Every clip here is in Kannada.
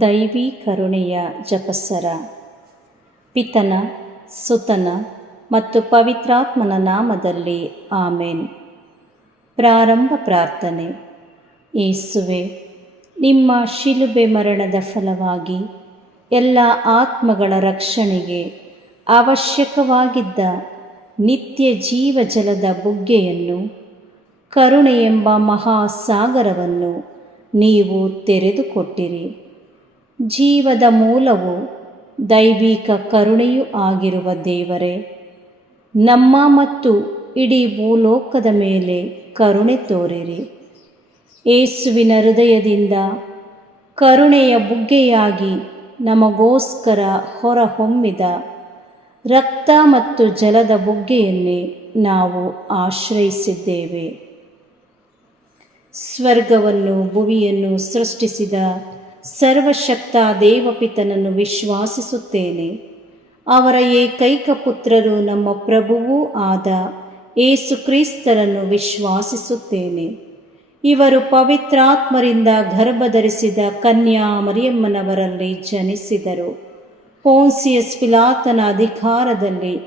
ದೈವಿ ಕರುಣೆಯ ಜಪಸರ. ಪಿತನ, ಸುತನ ಮತ್ತು ಪವಿತ್ರಾತ್ಮನ ನಾಮದಲ್ಲಿ ಆಮೇನ್. ಪ್ರಾರಂಭ ಪ್ರಾರ್ಥನೆ. ಯೇಸುವೆ, ನಿಮ್ಮ ಶಿಲುಬೆ ಮರಣದ ಫಲವಾಗಿ ಎಲ್ಲ ಆತ್ಮಗಳ ರಕ್ಷಣೆಗೆ ಅವಶ್ಯಕವಾಗಿದ್ದ ನಿತ್ಯ ಜೀವಜಲದ ಬುಗ್ಗೆಯನ್ನು, ಕರುಣೆ ಎಂಬ ಮಹಾಸಾಗರವನ್ನು ನೀವು ತೆರೆದುಕೊಟ್ಟಿರಿ. ಜೀವದ ಮೂಲವೂ ದೈವಿಕ ಕರುಣೆಯೂ ಆಗಿರುವ ದೇವರೇ, ನಮ್ಮ ಮತ್ತು ಇಡೀ ಭೂಲೋಕದ ಮೇಲೆ ಕರುಣೆ ತೋರಿರಿ. ಯೇಸುವಿನ ಹೃದಯದಿಂದ ಕರುಣೆಯ ಬುಗ್ಗೆಯಾಗಿ ನಮಗೋಸ್ಕರ ಹೊರಹೊಮ್ಮಿದ ರಕ್ತ ಮತ್ತು ಜಲದ ಬುಗ್ಗೆಯನ್ನೇ ನಾವು ಆಶ್ರಯಿಸಿದ್ದೇವೆ. ಸ್ವರ್ಗವನ್ನು ಭುವಿಯನ್ನು ಸೃಷ್ಟಿಸಿದ ಸರ್ವಶಕ್ತ ದೇವಪಿತನನ್ನು ವಿಶ್ವಾಸಿಸುತ್ತೇನೆ. ಅವರ ಏಕೈಕ ಪುತ್ರರು ನಮ್ಮ ಪ್ರಭುವೂ ಆದ ಯೇಸು ಕ್ರಿಸ್ತರನ್ನು ವಿಶ್ವಾಸಿಸುತ್ತೇನೆ. ಇವರು ಪವಿತ್ರಾತ್ಮರಿಂದ ಗರ್ಭಧರಿಸಿದ ಕನ್ಯಾ ಮರಿಯಮ್ಮನವರಲ್ಲಿ ಜನಿಸಿದರು. ಪೋನ್ಸಿಯಸ್ ಪಿಲಾತನ ಅಧಿಕಾರದಲ್ಲಿ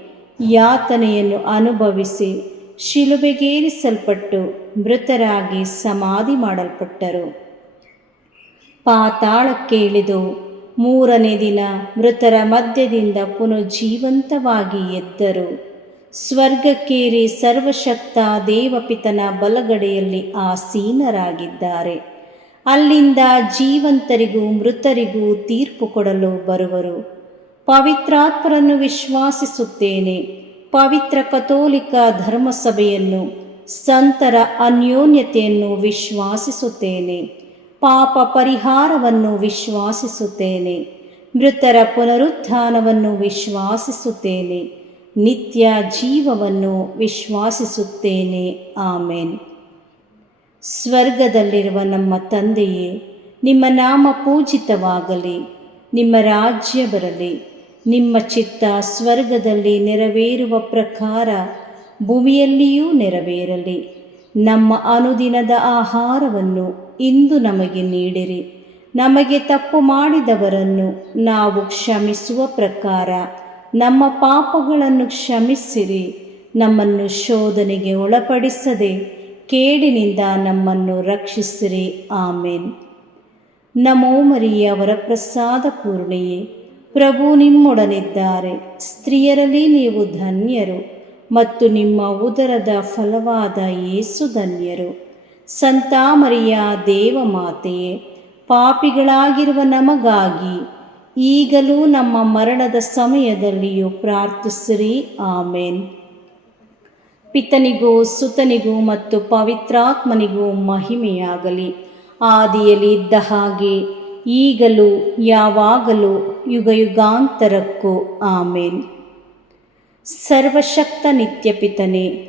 ಯಾತನೆಯನ್ನು ಅನುಭವಿಸಿ ಶಿಲುಬೆಗೇರಿಸಲ್ಪಟ್ಟು ಮೃತರಾಗಿ ಸಮಾಧಿ ಮಾಡಲ್ಪಟ್ಟರು. ಪಾತಾಳಕ್ಕೆ ಇಳಿದು ಮೂರನೇ ದಿನ ಮೃತರ ಮಧ್ಯದಿಂದ ಪುನಃಜೀವಂತವಾಗಿ ಎದ್ದರು. ಸ್ವರ್ಗಕ್ಕೇರಿ ಸರ್ವಶಕ್ತ ದೇವಪಿತನ ಬಲಗಡೆಯಲ್ಲಿ ಆಸೀನರಾಗಿದ್ದಾರೆ. ಅಲ್ಲಿಂದ ಜೀವಂತರಿಗೂ ಮೃತರಿಗೂ ತೀರ್ಪು ಕೊಡಲು ಬರುವರು. ಪವಿತ್ರಾತ್ಮರನ್ನು ವಿಶ್ವಾಸಿಸುತ್ತೇನೆ. ಪವಿತ್ರ ಕಥೋಲಿಕ ಧರ್ಮಸಭೆಯನ್ನು, ಸಂತರ ಅನ್ಯೋನ್ಯತೆಯನ್ನು ವಿಶ್ವಾಸಿಸುತ್ತೇನೆ. ಪಾಪ ಪರಿಹಾರವನ್ನು ವಿಶ್ವಾಸಿಸುತ್ತೇನೆ. ಮೃತರ ಪುನರುತ್ಥಾನವನ್ನು ವಿಶ್ವಾಸಿಸುತ್ತೇನೆ. ನಿತ್ಯ ಜೀವವನ್ನು ವಿಶ್ವಾಸಿಸುತ್ತೇನೆ. ಆಮೇನ್. ಸ್ವರ್ಗದಲ್ಲಿರುವ ನಮ್ಮ ತಂದೆಯೇ, ನಿಮ್ಮ ನಾಮ ಪೂಜಿತವಾಗಲಿ. ನಿಮ್ಮ ರಾಜ್ಯ ಬರಲಿ. ನಿಮ್ಮ ಚಿತ್ತ ಸ್ವರ್ಗದಲ್ಲಿ ನೆರವೇರುವ ಪ್ರಕಾರ ಭೂಮಿಯಲ್ಲಿಯೂ ನೆರವೇರಲಿ. ನಮ್ಮ ಅನುದಿನದ ಆಹಾರವನ್ನು ಇಂದು ನಮಗೆ ನೀಡಿರಿ. ನಮಗೆ ತಪ್ಪು ಮಾಡಿದವರನ್ನು ನಾವು ಕ್ಷಮಿಸುವ ಪ್ರಕಾರ ನಮ್ಮ ಪಾಪಗಳನ್ನು ಕ್ಷಮಿಸಿರಿ. ನಮ್ಮನ್ನು ಶೋಧನೆಗೆ ಒಳಪಡಿಸದೆ ಕೇಡಿನಿಂದ ನಮ್ಮನ್ನು ರಕ್ಷಿಸಿರಿ. ಆಮೇನ್. ನಮೋ ಮರಿಯ ವರಪ್ರಸಾದ ಪೂರ್ಣೆಯೇ, ಪ್ರಭು ನಿಮ್ಮೊಡನಿದ್ದಾರೆ. ಸ್ತ್ರೀಯರಲ್ಲಿ ನೀವು ಧನ್ಯರು ಮತ್ತು ನಿಮ್ಮ ಉದರದ ಫಲವಾದ ಯೇಸು ಧನ್ಯರು. ಸಂತ ಮರಿಯ ದೇವಮಾತೆಯೇ, ಪಾಪಿಗಳಾಗಿರುವ ನಮಗಾಗಿ ಈಗಲೂ ನಮ್ಮ ಮರಣದ ಸಮಯದಲ್ಲಿಯೂ ಪ್ರಾರ್ಥಿಸಿರಿ. ಆಮೇನ್. ಪಿತನಿಗೂ ಸುತನಿಗೂ ಮತ್ತು ಪವಿತ್ರಾತ್ಮನಿಗೂ ಮಹಿಮೆಯಾಗಲಿ. ಆದಿಯಲ್ಲಿ ಇದ್ದ ಹಾಗೆ ಈಗಲೂ ಯಾವಾಗಲೂ ಯುಗಯುಗಾಂತರಕ್ಕೂ ಆಮೇನ್. ಸರ್ವಶಕ್ತ ನಿತ್ಯ ಪಿತನೇ,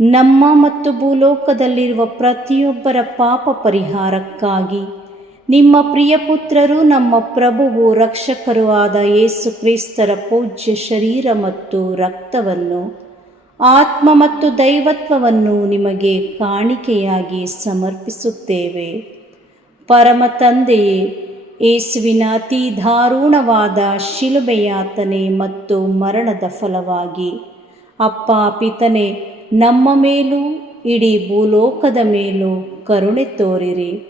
ನಮ್ಮ ಮತ್ತು ಭೂಲೋಕದಲ್ಲಿರುವ ಪ್ರತಿಯೊಬ್ಬರ ಪಾಪ ಪರಿಹಾರಕ್ಕಾಗಿ ನಿಮ್ಮ ಪ್ರಿಯಪುತ್ರರು, ನಮ್ಮ ಪ್ರಭುವು ರಕ್ಷಕರೂ ಆದ ಯೇಸು ಕ್ರಿಸ್ತರ ಪೂಜ್ಯ ಶರೀರ ಮತ್ತು ರಕ್ತವನ್ನು, ಆತ್ಮ ಮತ್ತು ದೈವತ್ವವನ್ನು ನಿಮಗೆ ಕಾಣಿಕೆಯಾಗಿ ಸಮರ್ಪಿಸುತ್ತೇವೆ. ಪರಮ ತಂದೆಯೇ, ಯೇಸುವಿನ ಅತಿ ದಾರುಣವಾದ ಶಿಲುಬೆಯಾತನೆ ಮತ್ತು ಮರಣದ ಫಲವಾಗಿ ಅಪ್ಪ ಪಿತನೇ, ನಮ್ಮ ಮೇಲೂ ಇಡೀ ಭೂಲೋಕದ ಮೇಲೂ ಕರುಣೆ ತೋರಿರಿ.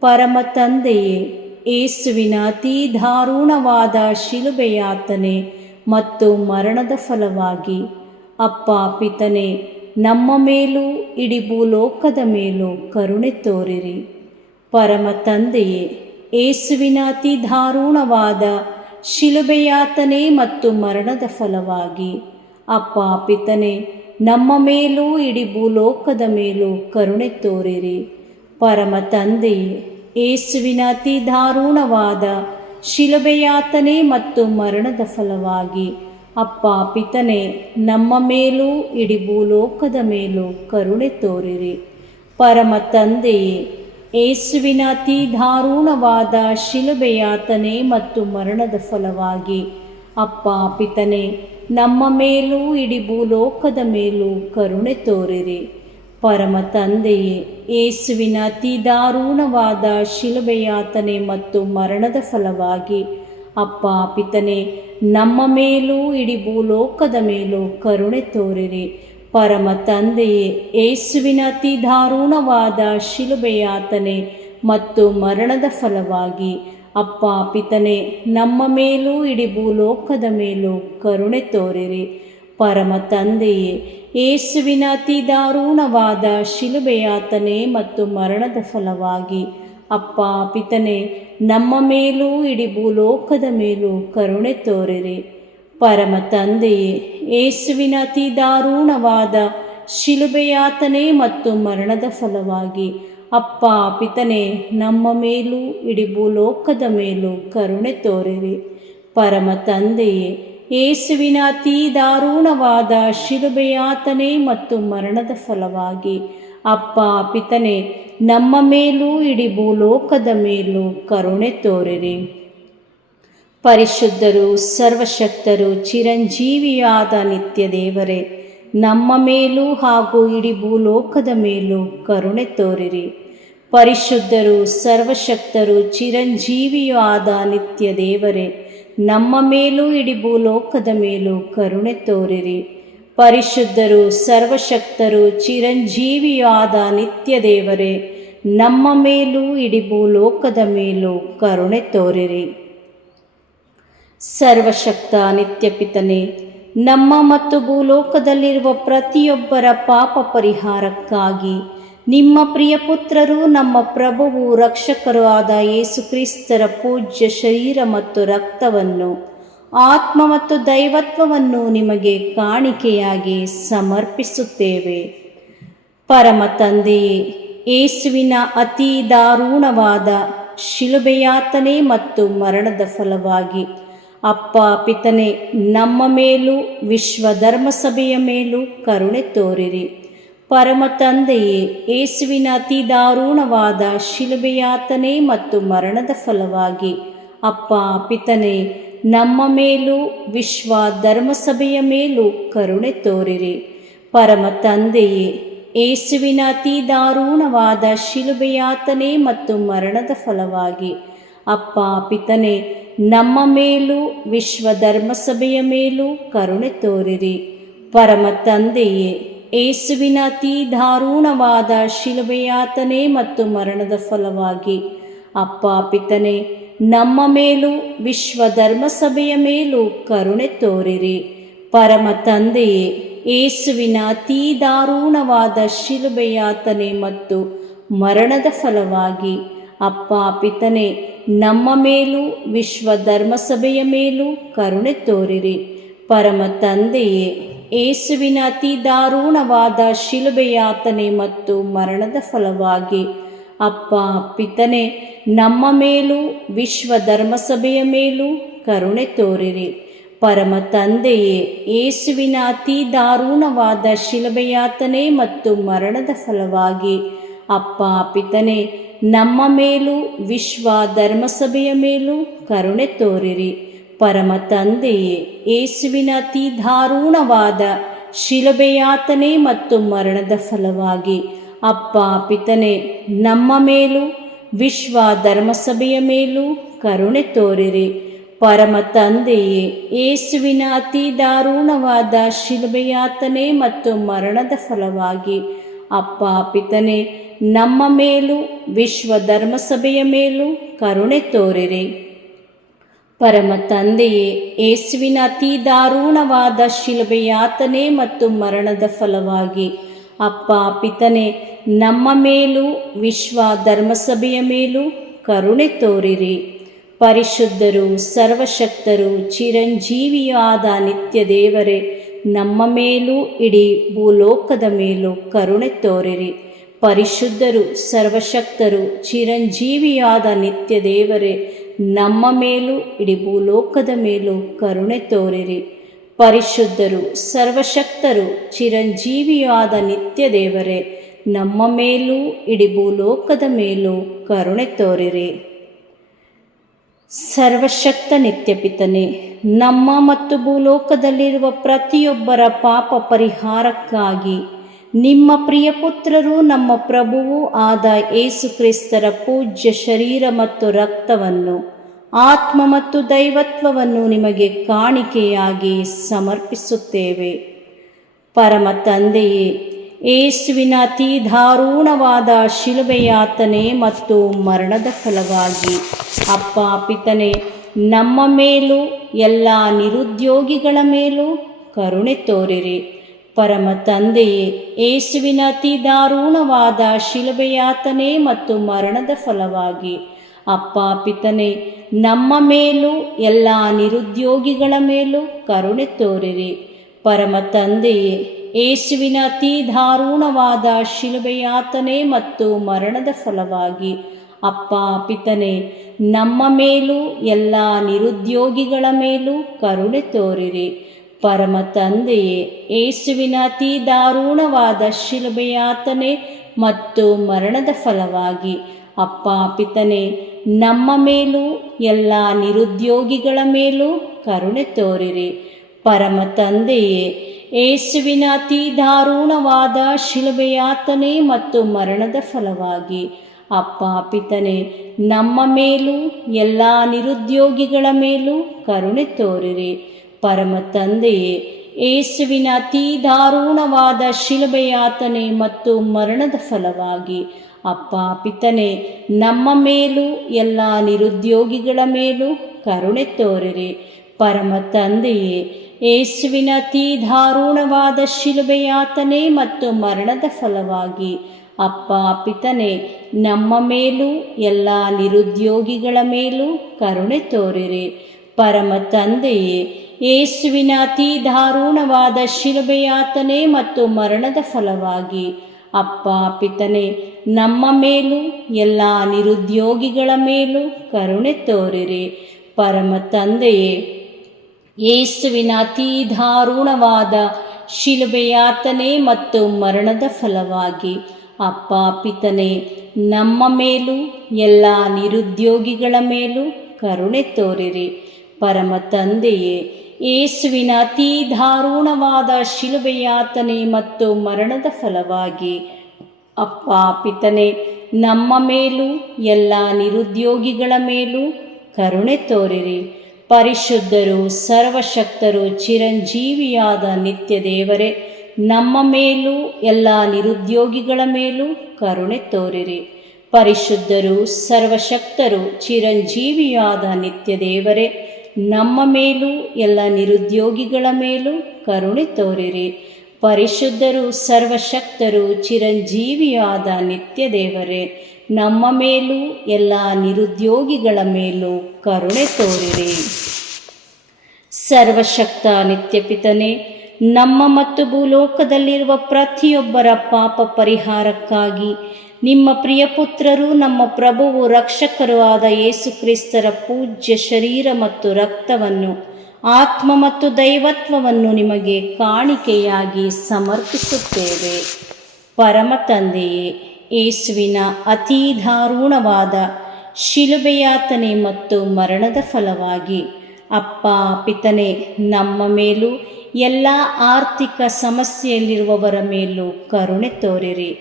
ಪರಮ ತಂದೆಯೇ, ಯೇಸುವಿನ ಅತಿ ದಾರುಣವಾದ ಶಿಲುಬೆಯಾತನೆ ಮತ್ತು ಮರಣದ ಫಲವಾಗಿ ಅಪ್ಪ ಪಿತನೇ, ನಮ್ಮ ಮೇಲೂ ಇಡೀ ಭೂಲೋಕದ ಮೇಲೂ ಕರುಣೆ ತೋರಿರಿ. ಪರಮ ತಂದೆಯೇ, ಯೇಸುವಿನ ಅತಿ ದಾರುಣವಾದ ಶಿಲುಬೆಯಾತನೆ ಮತ್ತು ಮರಣದ ಫಲವಾಗಿ ಅಪ್ಪ ಪಿತನೇ, ನಮ್ಮ ಮೇಲೂ ಇಡೀ ಭೂಲೋಕದ ಮೇಲೂ ಕರುಣೆ ತೋರಿರಿ. ಪರಮ ತಂದೆಯೇ, ಯೇಸುವಿನ ಅತಿ ದಾರುಣವಾದ ಶಿಲುಬೆಯಾತನೆ ಮತ್ತು ಮರಣದ ಫಲವಾಗಿ ಅಪ್ಪ ಪಿತನೇ, ನಮ್ಮ ಮೇಲೂ ಇಡೀ ಭೂಲೋಕದ ಮೇಲೂ ಕರುಣೆ ತೋರಿರಿ. ಪರಮ ತಂದೆಯೇ, ಯೇಸುವಿನ ಅತಿ ದಾರುಣವಾದ ಶಿಲುಬೆಯಾತನೆ ಮತ್ತು ಮರಣದ ಫಲವಾಗಿ ಅಪ್ಪ ಪಿತನೇ, ನಮ್ಮ ಮೇಲೂ ಇಡೀ ಭೂಲೋಕದ ಮೇಲೂ ಕರುಣೆ ತೋರಿರಿ. ಪರಮ ತಂದೆಯೇ, ಯೇಸುವಿನ ಅತಿ ದಾರುಣವಾದ ಶಿಲುಬೆಯಾತನೆ ಮತ್ತು ಮರಣದ ಫಲವಾಗಿ ಅಪ್ಪ ಪಿತನೇ, ನಮ್ಮ ಮೇಲೂ ಇಡೀ ಭೂಲೋಕದ ಮೇಲೂ ಕರುಣೆ ತೋರಿರಿ. ಪರಮ ತಂದೆಯೇ, ಯೇಸುವಿನ ಅತಿ ದಾರುಣವಾದ ಶಿಲುಬೆಯಾತನೆ ಮತ್ತು ಮರಣದ ಫಲವಾಗಿ ಅಪ್ಪ ಪಿತನೇ, ನಮ್ಮ ಮೇಲೂ ಇಡೀ ಭೂಲೋಕದ ಮೇಲೂ ಕರುಣೆ ತೋರಿರಿ. ಪರಮ ತಂದೆಯೇ, ಯೇಸುವಿನ ಅತಿ ದಾರುಣವಾದ ಶಿಲುಬೆಯಾತನೆ ಮತ್ತು ಮರಣದ ಫಲವಾಗಿ ಅಪ್ಪ ಪಿತನೇ, ನಮ್ಮ ಮೇಲೂ ಇಡೀ ಭೂಲೋಕದ ಮೇಲೂ ಕರುಣೆ ತೋರಿರಿ. ಪರಮ ತಂದೆಯೇ, ಯೇಸುವಿನ ಅತಿ ದಾರುಣವಾದ ಶಿಲುಬೆಯಾತನೆ ಮತ್ತು ಮರಣದ ಫಲವಾಗಿ ಅಪ್ಪ ಪಿತನೇ, ನಮ್ಮ ಮೇಲೂ ಇಡೀ ಭೂಲೋಕದ ಮೇಲೂ ಕರುಣೆ ತೋರಿರಿ. ಪರಮ ತಂದೆಯೇ, ಯೇಸುವಿನ ಅತಿ ದಾರುಣವಾದ ಶಿಲುಬೆಯಾತನೆ ಮತ್ತು ಮರಣದ ಫಲವಾಗಿ ಅಪ್ಪ ಪಿತನೇ, ನಮ್ಮ ಮೇಲೂ ಇಡೀ ಭೂಲೋಕದ ಮೇಲೂ ಕರುಣೆ ತೋರಿರಿ. ಪರಿಶುದ್ಧರು, ಸರ್ವಶಕ್ತರು, ಚಿರಂಜೀವಿಯಾದ ನಿತ್ಯ ದೇವರೇ, ನಮ್ಮ ಮೇಲೂ ಹಾಗೂ ಇಡೀ ಭೂಲೋಕದ ಮೇಲೂ ಕರುಣೆ ತೋರಿರಿ. ಪರಿಶುದ್ಧರು, ಸರ್ವಶಕ್ತರು, ಚಿರಂಜೀವಿಯೂ ಆದ ನಿತ್ಯ ದೇವರೇ, ನಮ್ಮ ಮೇಲೂ ಇಡೀ ಭೂಲೋಕದ ಮೇಲೂ ಕರುಣೆ ತೋರಿರಿ. ಪರಿಶುದ್ಧರು, ಸರ್ವಶಕ್ತರು, ಚಿರಂಜೀವಿಯೂ ಆದ ನಿತ್ಯ ದೇವರೇ, ನಮ್ಮ ಮೇಲೂ ಇಡೀ ಭೂಲೋಕದ ಮೇಲೂ ಕರುಣೆ ತೋರಿರಿ. ಸರ್ವಶಕ್ತ ನಿತ್ಯ ಪಿತನೇ, ನಮ್ಮ ಮತ್ತು ಭೂಲೋಕದಲ್ಲಿರುವ ಪ್ರತಿಯೊಬ್ಬರ ಪಾಪ ಪರಿಹಾರಕ್ಕಾಗಿ ನಿಮ್ಮ ಪ್ರಿಯ ಪುತ್ರರು, ನಮ್ಮ ಪ್ರಭುವು ರಕ್ಷಕರೂ ಆದ ಯೇಸು ಕ್ರಿಸ್ತರ ಪೂಜ್ಯ ಶರೀರ ಮತ್ತು ರಕ್ತವನ್ನು, ಆತ್ಮ ಮತ್ತು ದೈವತ್ವವನ್ನು ನಿಮಗೆ ಕಾಣಿಕೆಯಾಗಿ ಸಮರ್ಪಿಸುತ್ತೇವೆ. ಪರಮ ತಂದೆಯೇ, ಯೇಸುವಿನ ಅತಿ ದಾರುಣವಾದ ಶಿಲುಬೆಯಾತನೆ ಮತ್ತು ಮರಣದ ಫಲವಾಗಿ ಅಪ್ಪ ಪಿತನೇ, ನಮ್ಮ ಮೇಲೂ ವಿಶ್ವ ಧರ್ಮಸಭೆಯ ಮೇಲೂ ಕರುಣೆ ತೋರಿರಿ. ಪರಮ ತಂದೆಯೇ, ಯೇಸುವಿನ ಅತಿ ದಾರುಣವಾದ ಶಿಲುಬೆಯಾತನೆ ಮತ್ತು ಮರಣದ ಫಲವಾಗಿ ಅಪ್ಪ ಪಿತನೇ, ನಮ್ಮ ಮೇಲೂ ವಿಶ್ವ ಧರ್ಮಸಭೆಯ ಮೇಲೂ ಕರುಣೆ ತೋರಿರಿ. ಪರಮ ತಂದೆಯೇ, ಯೇಸುವಿನ ಅತಿ ದಾರುಣವಾದ ಶಿಲುಬೆಯಾತನೆ ಮತ್ತು ಮರಣದ ಫಲವಾಗಿ ಅಪ್ಪ ಪಿತನೇ, ನಮ್ಮ ಮೇಲೂ ವಿಶ್ವ ಧರ್ಮಸಭೆಯ ಮೇಲೂ ಕರುಣೆ ತೋರಿರಿ. ಪರಮ ತಂದೆಯೇ, ಯೇಸುವಿನ ಅತಿ ದಾರುಣವಾದ ಶಿಲುಬೆಯಾತನೆ ಮತ್ತು ಮರಣದ ಫಲವಾಗಿ ಅಪ್ಪ ಪಿತನೇ, ನಮ್ಮ ಮೇಲೂ ವಿಶ್ವ ಧರ್ಮಸಭೆಯ ಮೇಲೂ ಕರುಣೆ ತೋರಿರಿ. ಪರಮ ತಂದೆಯೇ, ಯೇಸುವಿನ ಅತಿ ದಾರುಣವಾದ ಶಿಲುಬೆಯಾತನೆ ಮತ್ತು ಮರಣದ ಫಲವಾಗಿ ಅಪ್ಪ ಪಿತನೇ, ನಮ್ಮ ಮೇಲೂ ವಿಶ್ವ ಧರ್ಮಸಭೆಯ ಮೇಲೂ ಕರುಣೆ ತೋರಿರಿ. ಪರಮ ತಂದೆಯೇ, ಯೇಸುವಿನ ಅತಿ ದಾರುಣವಾದ ಶಿಲುಬೆಯಾತನೆ ಮತ್ತು ಮರಣದ ಫಲವಾಗಿ ಅಪ್ಪ ಪಿತನೇ, ನಮ್ಮ ಮೇಲೂ ವಿಶ್ವ ಧರ್ಮಸಭೆಯ ಮೇಲೂ ಕರುಣೆ ತೋರಿರಿ. ಪರಮ ತಂದೆಯೇ, ಯೇಸುವಿನ ಅತಿ ದಾರುಣವಾದ ಶಿಲುಬೆಯಾತನೆ ಮತ್ತು ಮರಣದ ಫಲವಾಗಿ ಅಪ್ಪ ಪಿತನೇ, ನಮ್ಮ ಮೇಲೂ ವಿಶ್ವ ಧರ್ಮಸಭೆಯ ಮೇಲೂ ಕರುಣೆ ತೋರಿರಿ. ಪರಮ ತಂದೆಯೇ, ಯೇಸುವಿನ ಅತಿ ದಾರುಣವಾದ ಶಿಲುಬೆಯಾತನೆ ಮತ್ತು ಮರಣದ ಫಲವಾಗಿ ಅಪ್ಪ ಪಿತನೇ, ನಮ್ಮ ಮೇಲೂ ವಿಶ್ವ ಧರ್ಮಸಭೆಯ ಮೇಲೂ ಕರುಣೆ ತೋರಿರಿ. ಪರಮ ತಂದೆಯೇ, ಯೇಸುವಿನ ಅತಿ ದಾರುಣವಾದ ಶಿಲುಬೆಯಾತನೆ ಮತ್ತು ಮರಣದ ಫಲವಾಗಿ ಅಪ್ಪ ಪಿತನೇ, ನಮ್ಮ ಮೇಲೂ ವಿಶ್ವ ಧರ್ಮಸಭೆಯ ಮೇಲೂ ಕರುಣೆ ತೋರಿರಿ. ಪರಮ ತಂದೆಯೇ, ಯೇಸುವಿನ ಅತಿ ದಾರುಣವಾದ ಶಿಲುಬೆಯಾತನೆ ಮತ್ತು ಮರಣದ ಫಲವಾಗಿ ಅಪ್ಪ ಪಿತನೇ, ನಮ್ಮ ಮೇಲೂ ವಿಶ್ವ ಧರ್ಮಸಭೆಯ ಮೇಲೂ ಕರುಣೆ ತೋರಿರಿ. ಪರಿಶುದ್ಧರು, ಸರ್ವಶಕ್ತರು, ಚಿರಂಜೀವಿಯೂ ಆದ ನಿತ್ಯ ದೇವರೇ, ನಮ್ಮ ಮೇಲೂ ಇಡೀ ಭೂಲೋಕದ ಮೇಲೂ ಕರುಣೆ ತೋರಿರಿ. ಪರಿಶುದ್ಧರು, ಸರ್ವಶಕ್ತರು, ಚಿರಂಜೀವಿಯೂ ಆದ ನಿತ್ಯ ದೇವರೇ, ನಮ್ಮ ಮೇಲೂ ಇಡೀ ಭೂಲೋಕದ ಮೇಲೂ ಕರುಣೆ ತೋರಿರಿ. ಪರಿಶುದ್ಧರು, ಸರ್ವಶಕ್ತರು, ಚಿರಂಜೀವಿಯೂ ಆದ ನಿತ್ಯ ದೇವರೇ, ನಮ್ಮ ಮೇಲೂ ಇಡೀ ಭೂಲೋಕದ ಮೇಲೂ ಕರುಣೆ ತೋರಿರಿ. ಸರ್ವಶಕ್ತ ನಿತ್ಯ ಪಿತನೇ, ನಮ್ಮ ಮತ್ತು ಭೂಲೋಕದಲ್ಲಿರುವ ಪ್ರತಿಯೊಬ್ಬರ ಪಾಪ ಪರಿಹಾರಕ್ಕಾಗಿ ನಿಮ್ಮ ಪ್ರಿಯ ಪುತ್ರರು ನಮ್ಮ ಪ್ರಭುವೂ ಆದ ಯೇಸು ಕ್ರಿಸ್ತರ ಪೂಜ್ಯ ಶರೀರ ಮತ್ತು ರಕ್ತವನ್ನು, ಆತ್ಮ ಮತ್ತು ದೈವತ್ವವನ್ನು ನಿಮಗೆ ಕಾಣಿಕೆಯಾಗಿ ಸಮರ್ಪಿಸುತ್ತೇವೆ. ಪರಮ ತಂದೆಯೇ, ಯೇಸುವಿನ ಅತಿ ದಾರುಣವಾದ ಶಿಲುಬೆಯಾತನೆ ಮತ್ತು ಮರಣದ ಫಲವಾಗಿ ಅಪ್ಪ ಪಿತನೇ, ನಮ್ಮ ಮೇಲೂ ಎಲ್ಲ ನಿರುದ್ಯೋಗಿಗಳ ಮೇಲೂ ಕರುಣೆ ತೋರಿರಿ. ಪರಮ ತಂದೆಯೇ, ಯೇಸುವಿನ ಅತಿ ದಾರುಣವಾದ ಶಿಲುಬೆಯಾತನೆ ಮತ್ತು ಮರಣದ ಫಲವಾಗಿ ಅಪ್ಪ ಪಿತನೇ, ನಮ್ಮ ಮೇಲೂ ಎಲ್ಲ ನಿರುದ್ಯೋಗಿಗಳ ಮೇಲೂ ಕರುಣೆ ತೋರಿರಿ. ಪರಮ ತಂದೆಯೇ, ಯೇಸುವಿನ ಅತಿ ದಾರುಣವಾದ ಶಿಲುಬೆಯಾತನೆ ಮತ್ತು ಮರಣದ ಫಲವಾಗಿ ಅಪ್ಪ ಪಿತನೇ, ನಮ್ಮ ಮೇಲೂ ಎಲ್ಲ ನಿರುದ್ಯೋಗಿಗಳ ಮೇಲೂ ಕರುಣೆ ತೋರಿರಿ. ಪರಮ ತಂದೆಯೇ, ಯೇಸುವಿನ ಅತಿ ದಾರುಣವಾದ ಶಿಲುಬೆಯಾತನೆ ಮತ್ತು ಮರಣದ ಫಲವಾಗಿ ಅಪ್ಪ ಪಿತನೇ, ನಮ್ಮ ಮೇಲೂ ಎಲ್ಲ ನಿರುದ್ಯೋಗಿಗಳ ಮೇಲೂ ಕರುಣೆ ತೋರಿರಿ. ಪರಮ ತಂದೆಯೇ, ಯೇಸುವಿನ ಅತಿ ದಾರುಣವಾದ ಶಿಲುಬೆಯಾತನೆ ಮತ್ತು ಮರಣದ ಫಲವಾಗಿ ಅಪ್ಪ ಪಿತನೇ, ನಮ್ಮ ಮೇಲೂ ಎಲ್ಲ ನಿರುದ್ಯೋಗಿಗಳ ಮೇಲೂ ಕರುಣೆ ತೋರಿರಿ. ಪರಮ ತಂದೆಯೇ, ಯೇಸುವಿನ ಅತಿ ದಾರುಣವಾದ ಶಿಲುಬೆಯಾತನೆ ಮತ್ತು ಮರಣದ ಫಲವಾಗಿ ಅಪ್ಪ ಪಿತನೇ, ನಮ್ಮ ಮೇಲೂ ಎಲ್ಲ ನಿರುದ್ಯೋಗಿಗಳ ಮೇಲೂ ಕರುಣೆ ತೋರಿರಿ. ಪರಮ ತಂದೆಯೇ, ಯೇಸುವಿನ ಅತಿ ದಾರುಣವಾದ ಶಿಲುಬೆಯಾತನೆ ಮತ್ತು ಮರಣದ ಫಲವಾಗಿ ಅಪ್ಪ ಪಿತನೇ, ನಮ್ಮ ಮೇಲೂ ಎಲ್ಲ ನಿರುದ್ಯೋಗಿಗಳ ಮೇಲೂ ಕರುಣೆ ತೋರಿರಿ. ಪರಮ ತಂದೆಯೇ, ಯೇಸುವಿನ ಅತಿ ದಾರುಣವಾದ ಶಿಲುಬೆಯಾತನೆ ಮತ್ತು ಮರಣದ ಫಲವಾಗಿ ಅಪ್ಪ ಪಿತನೇ, ನಮ್ಮ ಮೇಲೂ ಎಲ್ಲ ನಿರುದ್ಯೋಗಿಗಳ ಮೇಲೂ ಕರುಣೆ ತೋರಿರಿ. ಪರಮ ತಂದೆಯೇ, ಯೇಸುವಿನ ಅತಿ ದಾರುಣವಾದ ಶಿಲುಬೆಯಾತನೆ ಮತ್ತು ಮರಣದ ಫಲವಾಗಿ ಅಪ್ಪ ಪಿತನೇ, ನಮ್ಮ ಮೇಲೂ ಎಲ್ಲ ನಿರುದ್ಯೋಗಿಗಳ ಮೇಲೂ ಕರುಣೆ ತೋರಿರಿ. ಪರಮ ತಂದೆಯೇ, ಯೇಸುವಿನ ಅತಿ ದಾರುಣವಾದ ಶಿಲುಬೆಯಾತನೆ ಮತ್ತು ಮರಣದ ಫಲವಾಗಿ ಅಪ್ಪ ಪಿತನೇ, ನಮ್ಮ ಮೇಲೂ ಎಲ್ಲ ನಿರುದ್ಯೋಗಿಗಳ ಮೇಲೂ ಕರುಣೆ ತೋರಿರಿ. ಪರಿಶುದ್ಧರು, ಸರ್ವಶಕ್ತರು, ಚಿರಂಜೀವಿಯಾದ ನಿತ್ಯ ದೇವರೇ, ನಮ್ಮ ಮೇಲೂ ಎಲ್ಲ ನಿರುದ್ಯೋಗಿಗಳ ಮೇಲೂ ಕರುಣೆ ತೋರಿರಿ. ಪರಿಶುದ್ಧರು, ಸರ್ವಶಕ್ತರು, ಚಿರಂಜೀವಿಯಾದ ನಿತ್ಯ ದೇವರೇ, ನಮ್ಮ ಮೇಲೂ ಎಲ್ಲ ನಿರುದ್ಯೋಗಿಗಳ ಮೇಲೂ ಕರುಣೆ ತೋರಿರಿ. ಪರಿಶುದ್ಧರು, ಸರ್ವಶಕ್ತರು, ಚಿರಂಜೀವಿಯಾದ ನಿತ್ಯ ದೇವರೇ, ನಮ್ಮ ಮೇಲೂ ಎಲ್ಲ ನಿರುದ್ಯೋಗಿಗಳ ಮೇಲೂ ಕರುಣೆ ತೋರಿರಿ. ಸರ್ವಶಕ್ತ ನಿತ್ಯಪಿತನೇ, ನಮ್ಮ ಮತ್ತು ಭೂಲೋಕದಲ್ಲಿರುವ ಪ್ರತಿಯೊಬ್ಬರ ಪಾಪ ಪರಿಹಾರಕ್ಕಾಗಿ ನಿಮ್ಮ ಪ್ರಿಯಪುತ್ರರು, ನಮ್ಮ ಪ್ರಭುವು ರಕ್ಷಕರೂ ಆದ ಯೇಸು ಕ್ರಿಸ್ತರ ಪೂಜ್ಯ ಶರೀರ ಮತ್ತು ರಕ್ತವನ್ನು, ಆತ್ಮ ಮತ್ತು ದೈವತ್ವವನ್ನು ನಿಮಗೆ ಕಾಣಿಕೆಯಾಗಿ ಸಮರ್ಪಿಸುತ್ತೇವೆ. ಪರಮ ತಂದೆಯೇ, ಯೇಸುವಿನ ಅತಿ ದಾರುಣವಾದ ಶಿಲುಬೆಯಾತನೆ ಮತ್ತು ಮರಣದ ಫಲವಾಗಿ ಅಪ್ಪ ಪಿತನೇ, ನಮ್ಮ ಮೇಲೂ ಎಲ್ಲ ಆರ್ಥಿಕ ಸಮಸ್ಯೆಯಲ್ಲಿರುವವರ ಮೇಲೂ ಕರುಣೆ ತೋರಿರಿ.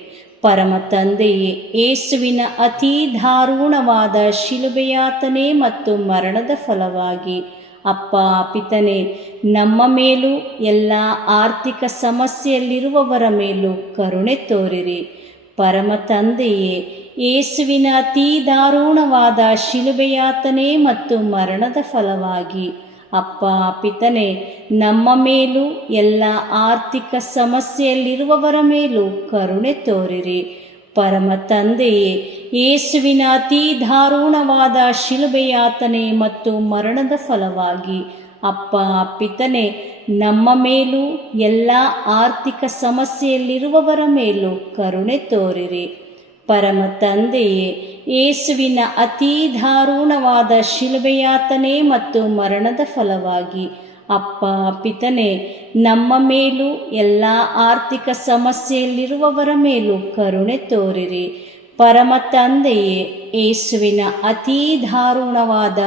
ಪರಮ ತಂದೆಯೇ, ಯೇಸುವಿನ ಅತಿ ದಾರುಣವಾದ ಶಿಲುಬೆಯಾತನೆ ಮತ್ತು ಮರಣದ ಫಲವಾಗಿ ಅಪ್ಪ ಪಿತನೇ, ನಮ್ಮ ಮೇಲೂ ಎಲ್ಲ ಆರ್ಥಿಕ ಸಮಸ್ಯೆಯಲ್ಲಿರುವವರ ಮೇಲೂ ಕರುಣೆ ತೋರಿರಿ. ಪರಮ ತಂದೆಯೇ, ಯೇಸುವಿನ ಅತಿ ದಾರುಣವಾದ ಶಿಲುಬೆಯಾತನೆ ಮತ್ತು ಮರಣದ ಫಲವಾಗಿ ಅಪ್ಪ ಪಿತನೇ, ನಮ್ಮ ಮೇಲೂ ಎಲ್ಲ ಆರ್ಥಿಕ ಸಮಸ್ಯೆಯಲ್ಲಿರುವವರ ಮೇಲೂ ಕರುಣೆ ತೋರಿರಿ. ಪರಮ ತಂದೆಯೇ, ಯೇಸುವಿನ ಅತಿ ದಾರುಣವಾದ ಶಿಲುಬೆಯಾತನೆ ಮತ್ತು ಮರಣದ ಫಲವಾಗಿ ಅಪ್ಪ ಪಿತನೇ, ನಮ್ಮ ಮೇಲೂ ಎಲ್ಲ ಆರ್ಥಿಕ ಸಮಸ್ಯೆಯಲ್ಲಿರುವವರ ಮೇಲೂ ಕರುಣೆ ತೋರಿರಿ. ಪರಮ ತಂದೆಯೇ, ಯೇಸುವಿನ ಅತಿ ದಾರುಣವಾದ ಶಿಲುಬೆಯಾತನೆ ಮತ್ತು ಮರಣದ ಫಲವಾಗಿ ಅಪ್ಪ ಪಿತನೇ, ನಮ್ಮ ಮೇಲೂ ಎಲ್ಲ ಆರ್ಥಿಕ ಸಮಸ್ಯೆಯಲ್ಲಿರುವವರ ಮೇಲೂ ಕರುಣೆ ತೋರಿರಿ. ಪರಮ ತಂದೆಯೇ, ಯೇಸುವಿನ ಅತಿ ದಾರುಣವಾದ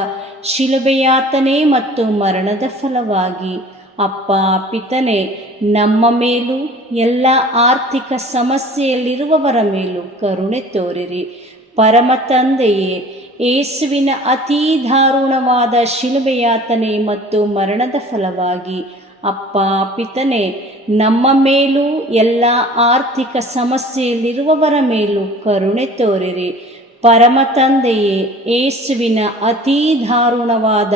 ಶಿಲುಬೆಯಾತನೆ ಮತ್ತು ಮರಣದ ಫಲವಾಗಿ ಅಪ್ಪ ಪಿತನೇ, ನಮ್ಮ ಮೇಲೂ ಎಲ್ಲ ಆರ್ಥಿಕ ಸಮಸ್ಯೆಯಲ್ಲಿರುವವರ ಮೇಲೂ ಕರುಣೆ ತೋರಿರಿ. ಪರಮ ತಂದೆಯೇ, ಯೇಸುವಿನ ಅತೀ ದಾರುಣವಾದ ಶಿಲುಬೆಯಾತನೆ ಮತ್ತು ಮರಣದ ಫಲವಾಗಿ ಅಪ್ಪ ಪಿತನೇ, ನಮ್ಮ ಮೇಲೂ ಎಲ್ಲ ಆರ್ಥಿಕ ಸಮಸ್ಯೆಯಲ್ಲಿರುವವರ ಮೇಲೂ ಕರುಣೆ ತೋರಿರಿ. ಪರಮ ತಂದೆಯೇ, ಯೇಸುವಿನ ಅತೀ ದಾರುಣವಾದ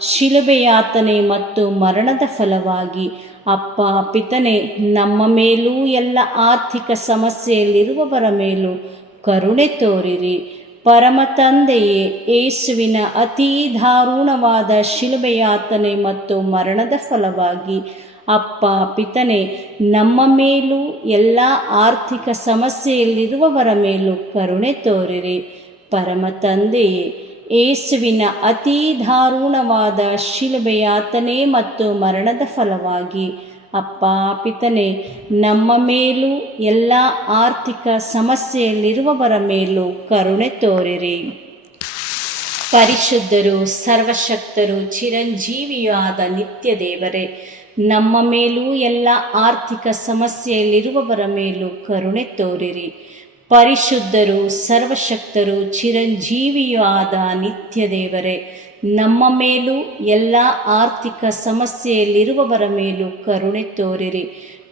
ಶಿಲುಬೆಯಾತನೆ ಮತ್ತು ಮರಣದ ಫಲವಾಗಿ ಅಪ್ಪ ಪಿತನೇ, ನಮ್ಮ ಮೇಲೂ ಎಲ್ಲ ಆರ್ಥಿಕ ಸಮಸ್ಯೆಯಲ್ಲಿರುವವರ ಮೇಲೂ ಕರುಣೆ ತೋರಿರಿ. ಪರಮ ತಂದೆಯೇ, ಯೇಸುವಿನ ಅತೀ ದಾರುಣವಾದ ಶಿಲುಬೆಯಾತನೆ ಮತ್ತು ಮರಣದ ಫಲವಾಗಿ ಅಪ್ಪ ಪಿತನೇ, ನಮ್ಮ ಮೇಲೂ ಎಲ್ಲ ಆರ್ಥಿಕ ಸಮಸ್ಯೆಯಲ್ಲಿರುವವರ ಮೇಲೂ ಕರುಣೆ ತೋರಿರಿ. ಪರಮ ತಂದೆಯೇ, ಯೇಸುವಿನ ಅತೀ ದಾರುಣವಾದ ಶಿಲುಬೆಯಾತನೆ ಮತ್ತು ಮರಣದ ಫಲವಾಗಿ ಅಪ್ಪ ಪಿತನೇ, ನಮ್ಮ ಮೇಲೂ ಎಲ್ಲ ಆರ್ಥಿಕ ಸಮಸ್ಯೆಯಲ್ಲಿರುವವರ ಮೇಲೂ ಕರುಣೆ ತೋರಿರಿ. ಪರಿಶುದ್ಧರು, ಸರ್ವಶಕ್ತರು, ಚಿರಂಜೀವಿಯೂ ಆದ ನಿತ್ಯ ದೇವರೇ, ನಮ್ಮ ಮೇಲೂ ಎಲ್ಲ ಆರ್ಥಿಕ ಸಮಸ್ಯೆಯಲ್ಲಿರುವವರ ಮೇಲೂ ಕರುಣೆ ತೋರಿರಿ. ಪರಿಶುದ್ಧರು, ಸರ್ವಶಕ್ತರು, ಚಿರಂಜೀವಿಯೂ ಆದ ನಿತ್ಯ ದೇವರೇ, ನಮ್ಮ ಮೇಲೂ ಎಲ್ಲ ಆರ್ಥಿಕ ಸಮಸ್ಯೆಯಲ್ಲಿರುವವರ ಮೇಲೂ ಕರುಣೆ ತೋರಿರಿ.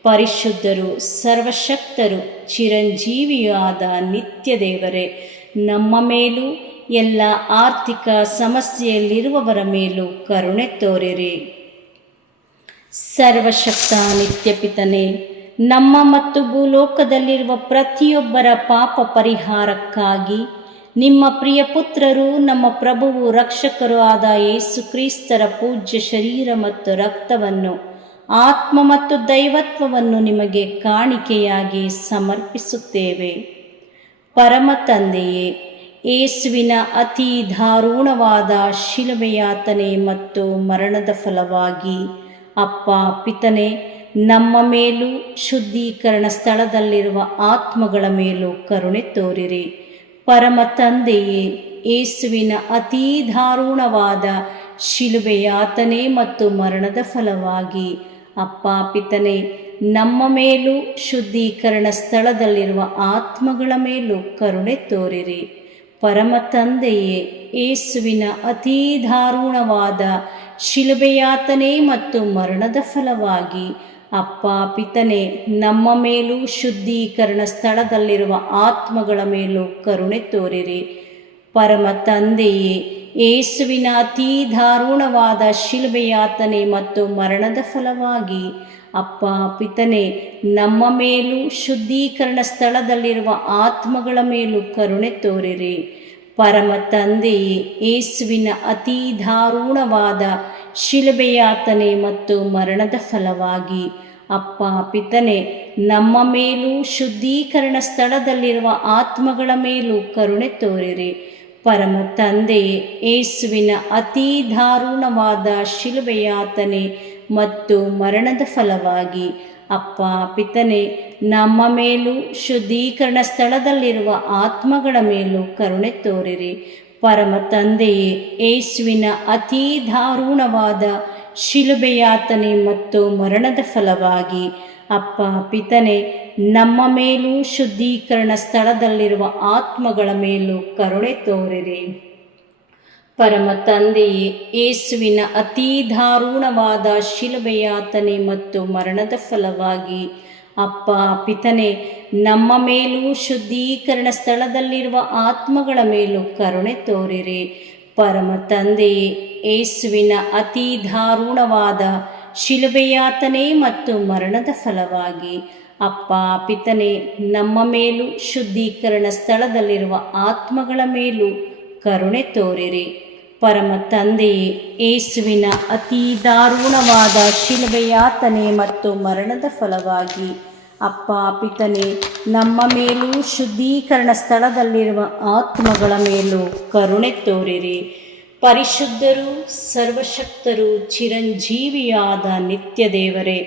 ಪರಿಶುದ್ಧರು, ಸರ್ವಶಕ್ತರು, ಚಿರಂಜೀವಿಯೂ ಆದ ನಿತ್ಯ ದೇವರೇ, ನಮ್ಮ ಮೇಲೂ ಎಲ್ಲ ಆರ್ಥಿಕ ಸಮಸ್ಯೆಯಲ್ಲಿರುವವರ ಮೇಲೂ ಕರುಣೆ ತೋರಿರಿ. ಸರ್ವಶಕ್ತ ನಿತ್ಯ ಪಿತನೇ, ನಮ್ಮ ಮತ್ತು ಭೂಲೋಕದಲ್ಲಿರುವ ಪ್ರತಿಯೊಬ್ಬರ ಪಾಪ ಪರಿಹಾರಕ್ಕಾಗಿ ನಿಮ್ಮ ಪ್ರಿಯ ಪುತ್ರರು, ನಮ್ಮ ಪ್ರಭುವು ರಕ್ಷಕರೂ ಆದ ಯೇಸು ಕ್ರಿಸ್ತರ ಪೂಜ್ಯ ಶರೀರ ಮತ್ತು ರಕ್ತವನ್ನು, ಆತ್ಮ ಮತ್ತು ದೈವತ್ವವನ್ನು ನಿಮಗೆ ಕಾಣಿಕೆಯಾಗಿ ಸಮರ್ಪಿಸುತ್ತೇವೆ. ಪರಮ ತಂದೆಯೇ, ಯೇಸುವಿನ ಅತೀ ದಾರುಣವಾದ ಶಿಲುಬೆಯಾತನೆ ಮತ್ತು ಮರಣದ ಫಲವಾಗಿ ಅಪ್ಪ ಪಿತನೇ, ನಮ್ಮ ಮೇಲೂ ಶುದ್ಧೀಕರಣ ಸ್ಥಳದಲ್ಲಿರುವ ಆತ್ಮಗಳ ಮೇಲೂ ಕರುಣೆ ತೋರಿರಿ. ಪರಮ ತಂದೆಯೇ, ಯೇಸುವಿನ ಅತೀ ದಾರುಣವಾದ ಶಿಲುಬೆಯಾತನೆ ಮತ್ತು ಮರಣದ ಫಲವಾಗಿ ಅಪ್ಪ ಪಿತನೇ, ನಮ್ಮ ಮೇಲೂ ಶುದ್ಧೀಕರಣ ಸ್ಥಳದಲ್ಲಿರುವ ಆತ್ಮಗಳ ಮೇಲೂ ಕರುಣೆ ತೋರಿರಿ. ಪರಮ ತಂದೆಯೇ, ಯೇಸುವಿನ ಅತೀ ದಾರುಣವಾದ ಶಿಲುಬೆಯಾತನೆ ಮತ್ತು ಮರಣದ ಫಲವಾಗಿ ಅಪ್ಪ ಪಿತನೇ, ನಮ್ಮ ಮೇಲೂ ಶುದ್ಧೀಕರಣ ಸ್ಥಳದಲ್ಲಿರುವ ಆತ್ಮಗಳ ಮೇಲೂ ಕರುಣೆ ತೋರಿರಿ. ಪರಮ ತಂದೆಯೇ, ಯೇಸುವಿನ ಅತೀ ದಾರುಣವಾದ ಶಿಲುಬೆಯಾತನೆ ಮತ್ತು ಮರಣದ ಫಲವಾಗಿ ಅಪ್ಪ ಪಿತನೇ, ನಮ್ಮ ಮೇಲೂ ಶುದ್ಧೀಕರಣ ಸ್ಥಳದಲ್ಲಿರುವ ಆತ್ಮಗಳ ಮೇಲೂ ಕರುಣೆ ತೋರಿರಿ. ಪರಮ ತಂದೆಯೇ, ಯೇಸುವಿನ ಅತೀ ದಾರುಣವಾದ ಶಿಲುಬೆಯಾತನೆ ಮತ್ತು ಮರಣದ ಫಲವಾಗಿ ಅಪ್ಪ ಪಿತನೇ, ನಮ್ಮ ಮೇಲೂ ಶುದ್ಧೀಕರಣ ಸ್ಥಳದಲ್ಲಿರುವ ಆತ್ಮಗಳ ಮೇಲೂ ಕರುಣೆ ತೋರಿರಿ. ಪರಮ ತಂದೆಯೇ, ಯೇಸುವಿನ ಅತೀ ದಾರುಣವಾದ ಶಿಲುಬೆಯಾತನೆ ಮತ್ತು ಮರಣದ ಫಲವಾಗಿ ಅಪ್ಪ ಪಿತನೇ, ನಮ್ಮ ಮೇಲೂ ಶುದ್ಧೀಕರಣ ಸ್ಥಳದಲ್ಲಿರುವ ಆತ್ಮಗಳ ಮೇಲೂ ಕರುಣೆ ತೋರಿರಿ. ಪರಮ ತಂದೆಯೇ, ಯೇಸುವಿನ ಅತೀ ದಾರುಣವಾದ ಶಿಲುಬೆಯಾತನೆ ಮತ್ತು ಮರಣದ ಫಲವಾಗಿ ಅಪ್ಪ ಪಿತನೇ, ನಮ್ಮ ಮೇಲೂ ಶುದ್ಧೀಕರಣ ಸ್ಥಳದಲ್ಲಿರುವ ಆತ್ಮಗಳ ಮೇಲೂ ಕರುಣೆ ತೋರಿರಿ. ಪರಮ ತಂದೆಯೇ, ಯೇಸುವಿನ ಅತೀ ದಾರುಣವಾದ ಶಿಲುಬೆಯಾತನೆ ಮತ್ತು ಮರಣದ ಫಲವಾಗಿ ಅಪ್ಪ ಪಿತನೇ, ನಮ್ಮ ಮೇಲೂ ಶುದ್ಧೀಕರಣ ಸ್ಥಳದಲ್ಲಿರುವ ಆತ್ಮಗಳ ಮೇಲೂ ಕರುಣೆ ತೋರಿರಿ. ಪರಮ ತಂದೆಯೇ, ಯೇಸುವಿನ ಅತೀ ದಾರುಣವಾದ ಶಿಲುಬೆಯಾತನೆ ಮತ್ತು ಮರಣದ ಫಲವಾಗಿ ಅಪ್ಪ ಪಿತನೇ, ನಮ್ಮ ಮೇಲೂ ಶುದ್ಧೀಕರಣ ಸ್ಥಳದಲ್ಲಿರುವ ಆತ್ಮಗಳ ಮೇಲೂ ಕರುಣೆ ತೋರಿರಿ. ಪರಮ ತಂದೆಯೇ, ಯೇಸುವಿನ ಅತೀ ದಾರುಣವಾದ ಶಿಲುಬೆಯಾತನೆ ಮತ್ತು ಮರಣದ ಫಲವಾಗಿ ಅಪ್ಪ ಪಿತನೇ, ನಮ್ಮ ಮೇಲೂ ಶುದ್ಧೀಕರಣ ಸ್ಥಳದಲ್ಲಿರುವ ಆತ್ಮಗಳ ಮೇಲೂ ಕರುಣೆ ತೋರಿರಿ. ಪರಿಶುದ್ಧರು, ಸರ್ವಶಕ್ತರು, ಚಿರಂಜೀವಿಯಾದ ನಿತ್ಯ ದೇವರೇ,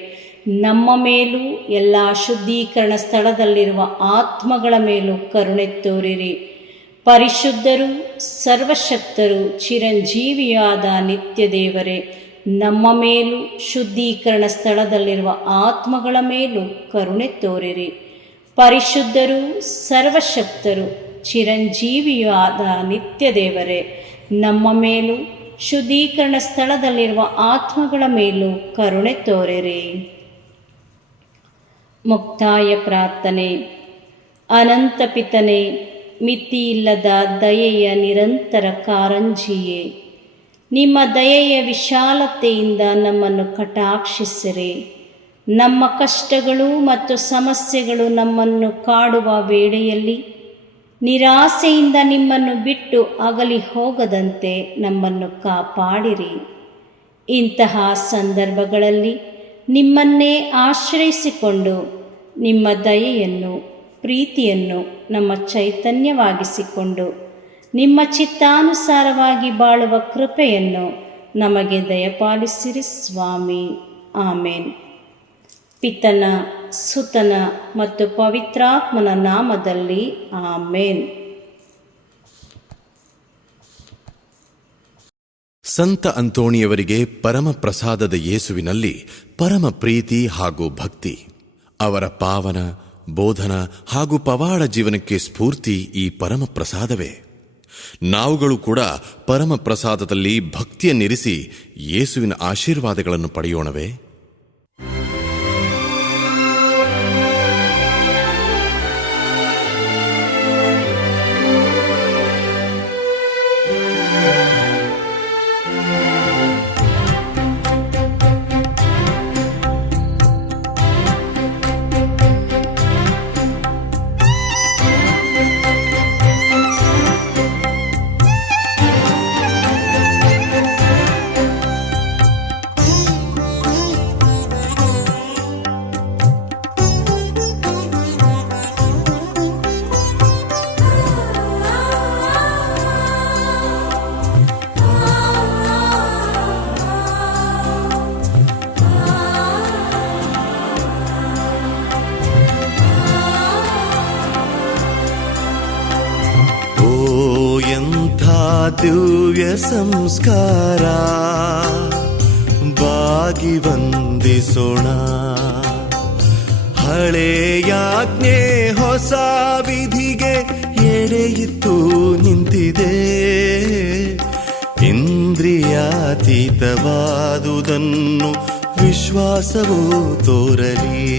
ನಮ್ಮ ಮೇಲೂ ಎಲ್ಲ ಶುದ್ಧೀಕರಣ ಸ್ಥಳದಲ್ಲಿರುವ ಆತ್ಮಗಳ ಮೇಲೂ ಕರುಣೆ ತೋರಿರಿ. ಪರಿಶುದ್ಧರು, ಸರ್ವಶಕ್ತರು, ಚಿರಂಜೀವಿಯಾದ ನಿತ್ಯ ದೇವರೇ, ನಮ್ಮ ಮೇಲೂ ಶುದ್ಧೀಕರಣ ಸ್ಥಳದಲ್ಲಿರುವ ಆತ್ಮಗಳ ಮೇಲೂ ಕರುಣೆ ತೋರಿರಿ. ಪರಿಶುದ್ಧರು, ಸರ್ವಶಕ್ತರು, ಚಿರಂಜೀವಿಯೂ ಆದ ನಿತ್ಯ ದೇವರೇ, ನಮ್ಮ ಮೇಲೂ ಶುದ್ಧೀಕರಣ ಸ್ಥಳದಲ್ಲಿರುವ ಆತ್ಮಗಳ ಮೇಲೂ ಕರುಣೆ ತೋರಿರಿ. ಮುಕ್ತಾಯ ಪ್ರಾರ್ಥನೆ. ಅನಂತ ಪಿತನೇ, ಮಿತಿಯಿಲ್ಲದ ದಯೆಯ ನಿರಂತರ ಕಾರಂಜಿಯೇ, ನಿಮ್ಮ ದಯೆಯ ವಿಶಾಲತೆಯಿಂದ ನಮ್ಮನ್ನು ಕಟಾಕ್ಷಿಸಿರಿ. ನಮ್ಮ ಕಷ್ಟಗಳು ಮತ್ತು ಸಮಸ್ಯೆಗಳು ನಮ್ಮನ್ನು ಕಾಡುವ ವೇಳೆಯಲ್ಲಿ ನಿರಾಸೆಯಿಂದ ನಿಮ್ಮನ್ನು ಬಿಟ್ಟು ಅಗಲಿ ಹೋಗದಂತೆ ನಮ್ಮನ್ನು ಕಾಪಾಡಿರಿ. ಇಂತಹ ಸಂದರ್ಭಗಳಲ್ಲಿ ನಿಮ್ಮನ್ನೇ ಆಶ್ರಯಿಸಿಕೊಂಡು ನಿಮ್ಮ ದಯೆಯನ್ನು, ಪ್ರೀತಿಯನ್ನು ನಮ್ಮ ಚೈತನ್ಯವಾಗಿಸಿಕೊಂಡು ನಿಮ್ಮ ಚಿತ್ತಾನುಸಾರವಾಗಿ ಬಾಳುವ ಕೃಪೆಯನ್ನು ನಮಗೆ ದಯಪಾಲಿಸಿರಿ ಸ್ವಾಮಿ. ಆಮೇನ್. ಪಿತನ, ಸುತನ ಮತ್ತು ಪವಿತ್ರಾತ್ಮನ ನಾಮದಲ್ಲಿ ಆಮೇನ್. ಸಂತ ಅಂತೋಣಿಯವರಿಗೆ ಪರಮ ಪ್ರಸಾದದ ಯೇಸುವಿನಲ್ಲಿ ಪರಮ ಪ್ರೀತಿ ಹಾಗೂ ಭಕ್ತಿ. ಅವರ ಪಾವನ ಬೋಧನ ಹಾಗೂ ಪವಾಡ ಜೀವನಕ್ಕೆ ಸ್ಫೂರ್ತಿ ಈ ಪರಮ ಪ್ರಸಾದವೇ. ನಾವುಗಳು ಕೂಡ ಪರಮ ಪ್ರಸಾದದಲ್ಲಿ ಭಕ್ತಿಯನ್ನಿರಿಸಿ ಯೇಸುವಿನ ಆಶೀರ್ವಾದಗಳನ್ನು ಪಡೆಯೋಣವೇ? ದಿವ್ಯ ಸಂಸ್ಕಾರ ಬಾಗಿ ವಂದಿಸೋಣ. ಹಳೆಯಾಜ್ಞೆ ಹೊಸ ವಿಧಿಗೆ ಎಡೆಯಿತ್ತು ನಿಂತಿದೆ. ಇಂದ್ರಿಯಾತೀತವಾದುದನ್ನು ವಿಶ್ವಾಸವು ತೋರಲಿ.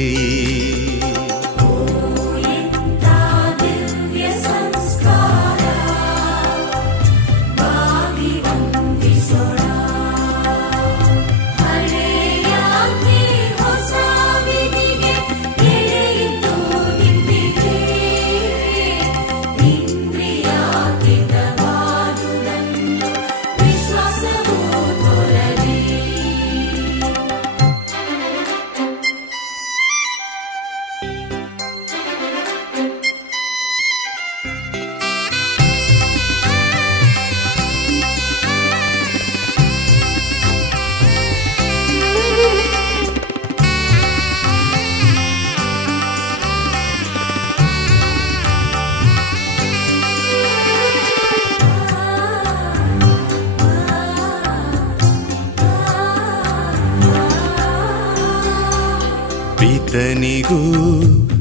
ಪಿತನಿಗೂ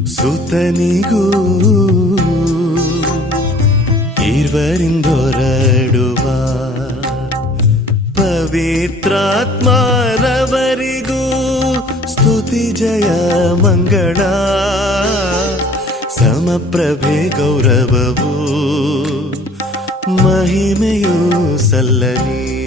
ಸುತನಿಗೂ ಇರುವರಿಂದೊರಡುವ ಪವಿತ್ರಾತ್ಮರವರಿಗೂ ಸ್ತುತಿ ಜಯ ಮಂಗಳ. ಸಮಪ್ರಭೆ ಗೌರವವು ಮಹಿಮೆಯೂ ಸಲ್ಲಲಿ.